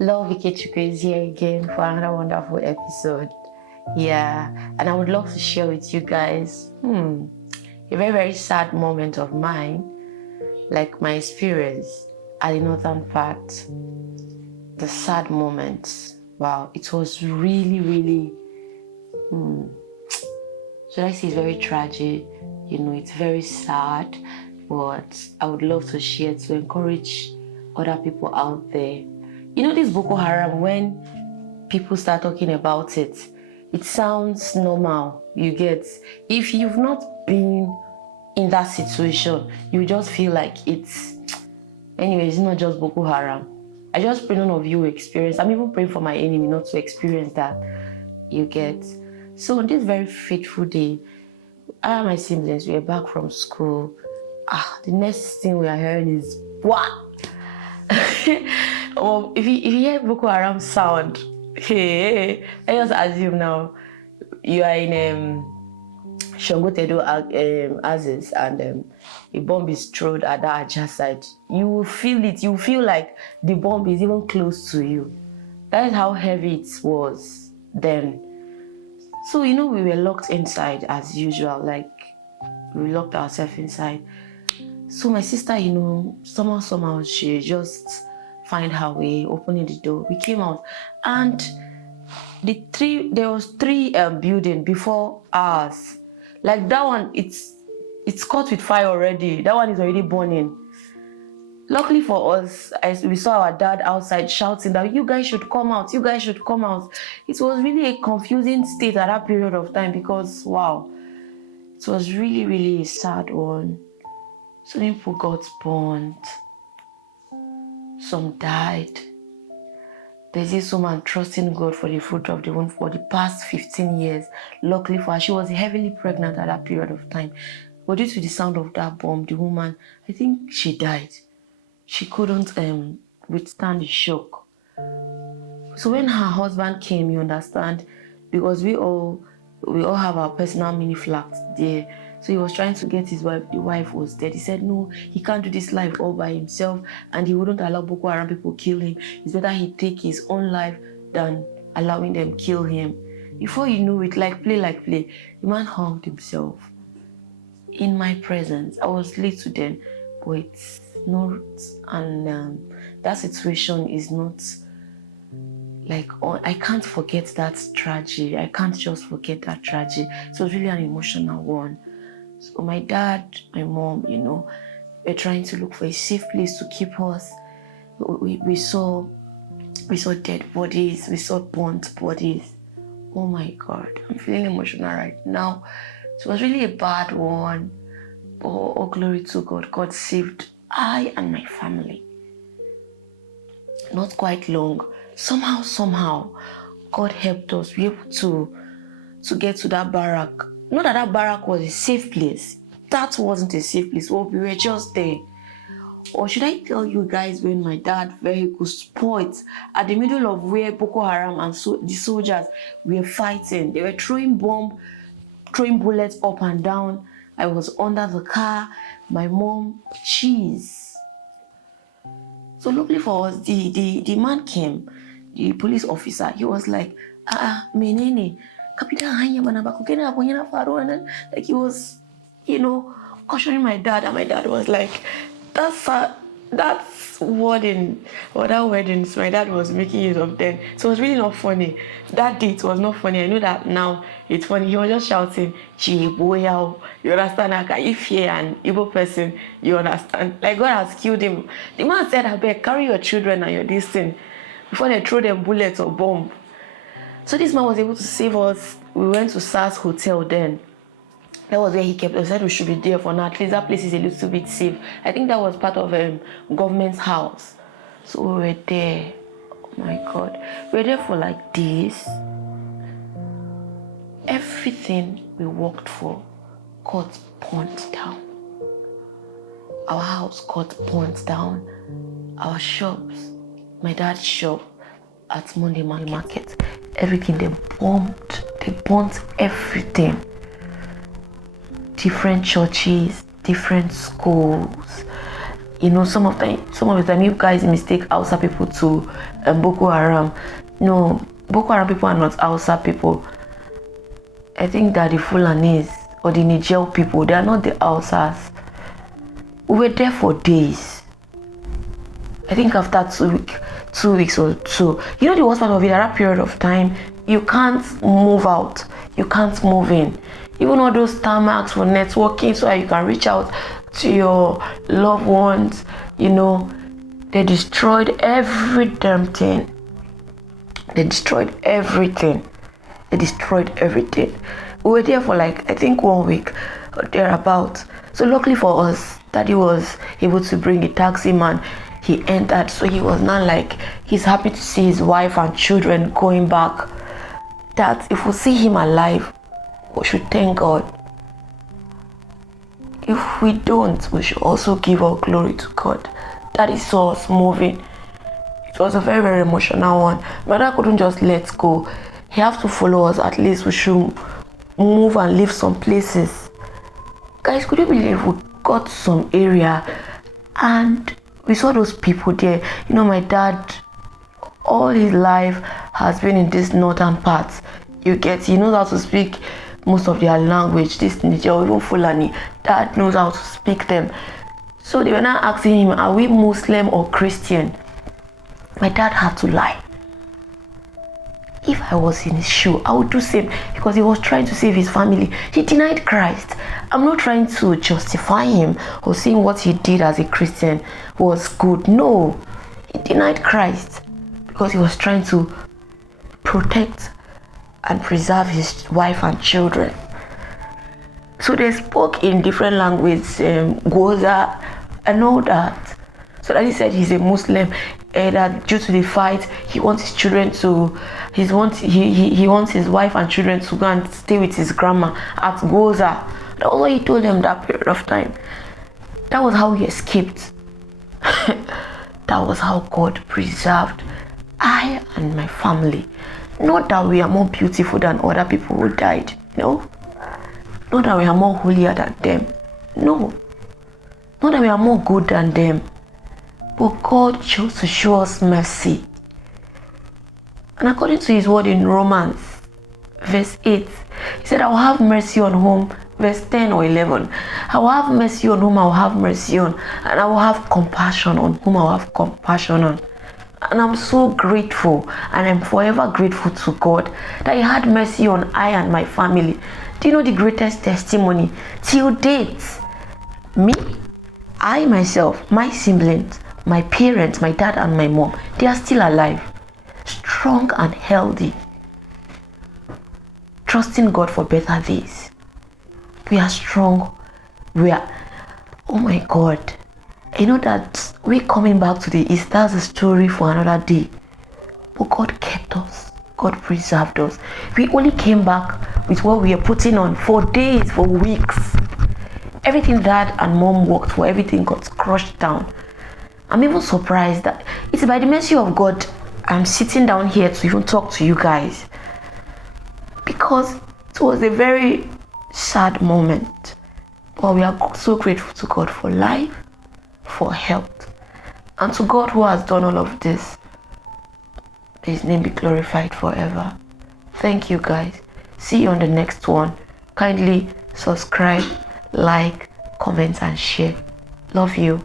Love Ikechukwu is here again for another wonderful episode. Yeah, and I would love to share with you guys a very, very sad moment of mine, like my experience at the northern part. The sad moments. Wow, it was really, really, should I say it's very tragic? It's very sad, but I would love to share to encourage other people out there. This Boko Haram, when people start talking about it, it sounds normal, you get. If you've not been in that situation, you just feel like anyways, it's not just Boko Haram. I just pray none of you experience. I'm even praying for my enemy not to experience that, you get. So on this very fateful day, I and my siblings, we are back from school. The next thing we are hearing is, what? If you hear Boko Haram sound, hey, I just assume now you are in Shongotedo Aziz and a bomb is thrown at that Aja side. You will feel it. You feel like the bomb is even close to you. That is how heavy it was then. So, we were locked inside as usual. Like, we locked ourselves inside. So my sister, somehow she just find her way, opening the door. We came out, and there was three building before ours. Like that one, it's caught with fire already. That one is already burning. Luckily for us, we saw our dad outside shouting that you guys should come out, you guys should come out. It was really a confusing state at that period of time because, wow, it was really, really a sad one. So many people got burned. Some died. There's this woman trusting God for the fruit of the womb for the past 15 years. Luckily for her, she was heavily pregnant at that period of time. But due to the sound of that bomb, the woman, I think she died. She couldn't withstand the shock. So when her husband came, you understand, because we all have our personal mini flats there. So he was trying to get his wife. The wife was dead. He said, no, he can't do this life all by himself, and he wouldn't allow Boko Haram people kill him. It's better he take his own life than allowing them kill him. Before you know it, like play, the man hanged himself in my presence. I was late to them, but it's not, and that situation is not like, I can't forget that tragedy. I can't just forget that tragedy. So it was really an emotional one. So my dad, my mom, we're trying to look for a safe place to keep us. We saw dead bodies. We saw burnt bodies. Oh my God, I'm feeling emotional right now. So it was really a bad one. Oh, glory to God. God saved I and my family. Not quite long. Somehow, God helped us be able to get to that barrack. Not that barrack was a safe place. That wasn't a safe place. Well, we were just there. Or should I tell you guys when my dad's vehicle spoiled at the middle of where Boko Haram and the soldiers were fighting? They were throwing bullets up and down. I was under the car. My mom, cheese. So luckily for us, the man came, the police officer. He was like, menene, kapita hanya manaba kukena aponyana faruana. Like he was, cautioning my dad, and my dad was like, that's wedding, or that weddings my dad was making use of then. So it was really not funny. That day it was not funny. I know that now it's funny. He was just shouting, Chiboyao. You understand? Like, if you're an evil person, you understand. Like God has killed him. The man said, I beg, carry your children and your this thing before they throw them bullets or bomb. So this man was able to save us. We went to SARS Hotel then. That was where he kept us. He said we should be there for now. At least that place is a little bit safe. I think that was part of government's house. So we were there. Oh my God. We were there for like days. Everything we worked for got burnt down. Our house got burnt down. Our shops, my dad's shop at Monday Market, everything they burnt everything. Different churches, different schools, some of the time you guys mistake Hausa people to Boko Haram. No, Boko Haram people are not Hausa people. I think that the Fulanis or the Niger people, they are not the Hausas. We were there for days. I think after 2 weeks or so, the worst part of it, at that period of time, you can't move out, you can't move in. Even all those tarmacs for networking so that you can reach out to your loved ones, they destroyed every damn thing. They destroyed everything. We were there for I think 1 week or thereabout. So luckily for us, Daddy was able to bring a taxi man. He entered, so he was not he's happy to see his wife and children going back. That if we see him alive, we should thank God. If we don't, we should also give all glory to God. Daddy saw us moving. It was a very, very emotional one. My dad couldn't just let go. He has to follow us. At least we should move and leave some places. Guys, could you believe we got to some area and we saw those people there? My dad, all his life has been in this northern part. He knows how to speak most of their language. This Niger or even Fulani, Dad knows how to speak them. So they were now asking him, are we Muslim or Christian? My dad had to lie. If I was in his shoe, I would do same, because he was trying to save his family. He denied Christ. I'm not trying to justify him or saying what he did as a Christian was good. No, he denied Christ because he was trying to protect and preserve his wife and children. So they spoke in different languages, Goza and all that. So that he said he's a Muslim, and that due to the fight, he wants his children to, he wants his wife and children to go and stay with his grandma at Goza. That was what he told them that period of time. That was how he escaped. That was how God preserved I and my family. Not that we are more beautiful than other people who died. No. Not that we are more holier than them. No. Not that we are more good than them. But God chose to show us mercy. And according to his word in Romans, verse 8, he said, I will have mercy on whom, verse 10 or 11, I will have mercy on whom I will have mercy on, and I will have compassion on whom I will have compassion on. And I'm so grateful, and I'm forever grateful to God that he had mercy on I and my family. Do you know the greatest testimony? Till date, me, I myself, my siblings, my parents, my dad and my mom, they are still alive, strong and healthy, trusting God for better days. We are strong. Oh my God. You know that we're coming back to the East. That's a story for another day. But God kept us. God preserved us. We only came back with what we are putting on for days, for weeks. Everything Dad and Mom worked for, everything got crushed down. I'm even surprised that it's by the mercy of God I'm sitting down here to even talk to you guys, because it was a very sad moment. But we are so grateful to God for life, for health, and to God who has done all of this. May his name be glorified forever. Thank you guys. See you on the next one. Kindly subscribe, like, comment and share. Love you.